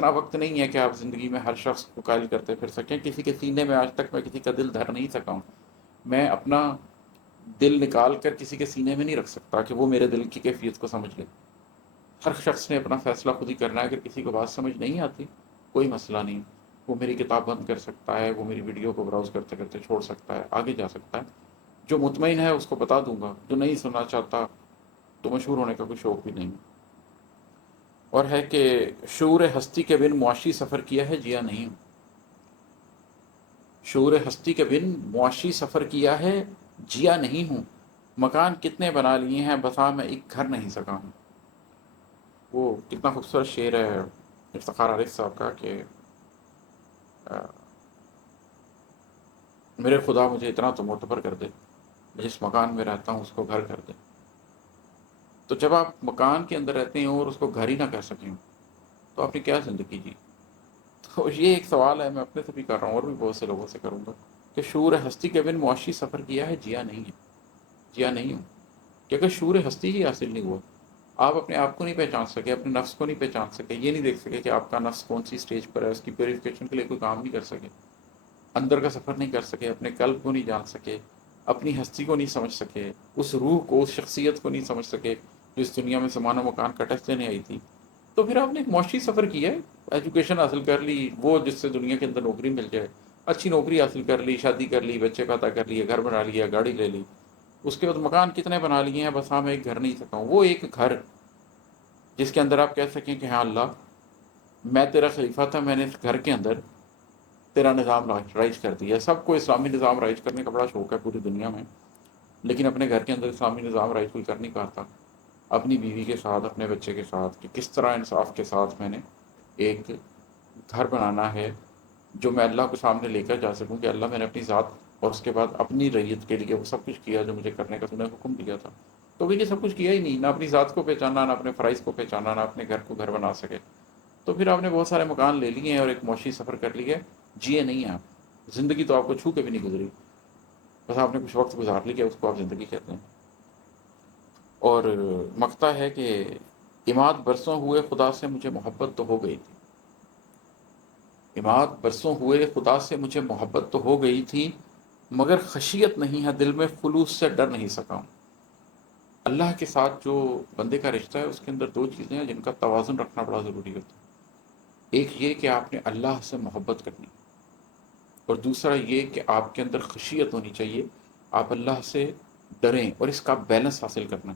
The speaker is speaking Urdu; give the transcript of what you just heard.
اتنا وقت نہیں ہے کہ آپ زندگی میں ہر شخص کو قائل کرتے پھر سکیں. کسی کے سینے میں آج تک میں کسی کا دل دھر نہیں سکا ہوں. میں اپنا دل نکال کر کسی کے سینے میں نہیں رکھ سکتا کہ وہ میرے دل کی کیفیت کو سمجھ لے. ہر شخص نے اپنا فیصلہ خود ہی کرنا ہے. اگر کسی کو بات سمجھ نہیں آتی کوئی مسئلہ نہیں, وہ میری کتاب بند کر سکتا ہے, وہ میری ویڈیو کو براؤز کرتے کرتے چھوڑ سکتا ہے, آگے جا سکتا ہے. جو مطمئن ہے اس کو بتا دوں گا, جو نہیں سننا چاہتا تو مشہور ہونے کا کوئی شوق بھی نہیں. اور ہے کہ شعور ہستی کے بن معاشی سفر کیا ہے, جیا نہیں ہوں. شعور ہستی کے بن معاشی سفر کیا ہے, جیا نہیں ہوں. مکان کتنے بنا لیے ہیں, بسا میں ایک گھر نہیں سکا ہوں. وہ کتنا خوبصورت شعر ہے افتخار عارف صاحب کا کہ میرے خدا مجھے اتنا تو معتبر کر دے, جس مکان میں رہتا ہوں اس کو گھر کر دے. تو جب آپ مکان کے اندر رہتے ہیں اور اس کو گھر ہی نہ کر سکیں تو آپ نے کیا زندگی جی؟ تو یہ ایک سوال ہے, میں اپنے سے بھی کر رہا ہوں اور بھی بہت سے لوگوں سے کروں گا, کہ شعور ہستی کے بن معاشی سفر کیا ہے, جیا نہیں ہے, جیا نہیں ہوں. کہ اگر شعور ہستی ہی حاصل نہیں ہوا, آپ اپنے آپ کو نہیں پہچان سکے, اپنے نفس کو نہیں پہچان سکے, یہ نہیں دیکھ سکے کہ آپ کا نفس کون سی سٹیج پر ہے, اس کی پیوریفیکیشن کے لیے کوئی کام نہیں کر سکے, اندر کا سفر نہیں کر سکے, اپنے قلب کو نہیں جان سکے, اپنی ہستی کو نہیں سمجھ سکے, اس روح کو, اس شخصیت کو نہیں سمجھ سکے جو اس دنیا میں سامان و مکان کا ٹیسٹ دینے آئی تھی, تو پھر آپ نے ایک معاشی سفر کیا ہے. ایجوکیشن حاصل کر لی, وہ جس سے دنیا کے اندر نوکری مل جائے, اچھی نوکری حاصل کر لی, شادی کر لی, بچے پیدا کر لیے, گھر بنا لیا, گاڑی لے لی. اس کے بعد مکان کتنے بنا لیے ہیں, بس ہاں میں ایک گھر نہیں سکا ہوں. وہ ایک گھر جس کے اندر آپ کہہ سکیں کہ ہاں اللہ میں تیرا خلیفہ تھا, میں نے اس گھر کے اندر تیرا نظام رائج کر دیا. سب کو اسلامی نظام رائج کرنے کا بڑا شوق ہے پوری دنیا میں, لیکن اپنے گھر کے اندر اسلامی نظام رائج کوئی کر نہیں پاتا. اپنی بیوی کے ساتھ, اپنے بچے کے ساتھ, کہ کس طرح انصاف کے ساتھ میں نے ایک گھر بنانا ہے جو میں اللہ کو سامنے لے کر جا سکوں کہ اللہ میں نے اپنی ذات اور اس کے بعد اپنی ریت کے لیے وہ سب کچھ کیا جو مجھے کرنے کا تم نے حکم دیا تھا. تو یہ سب کچھ کیا ہی نہیں, نہ اپنی ذات کو پہچانا, نہ اپنے فرائض کو پہچانا, نہ اپنے گھر کو گھر بنا سکے. تو پھر آپ نے بہت سارے مکان لے لیے ہیں اور ایک معاشی سفر کر لیا ہے, جیے نہیں ہیں آپ. زندگی تو آپ کو چھو کے بھی نہیں گزری, بس آپ نے کچھ وقت گزار لیا, اس کو آپ زندگی کہتے ہیں. اور مقطع ہے کہ عماد برسوں ہوئے خدا سے مجھے محبت تو ہو گئی تھی, عماد برسوں ہوئے خدا سے مجھے محبت تو ہو گئی تھی, مگر خشیت نہیں ہے دل میں, خلوص سے ڈر نہیں سکا ہوں. اللہ کے ساتھ جو بندے کا رشتہ ہے اس کے اندر دو چیزیں ہیں جن کا توازن رکھنا بڑا ضروری ہوتا ہے. ایک یہ کہ آپ نے اللہ سے محبت کرنی, اور دوسرا یہ کہ آپ کے اندر خشیت ہونی چاہیے, آپ اللہ سے ڈریں, اور اس کا بیلنس حاصل کرنا.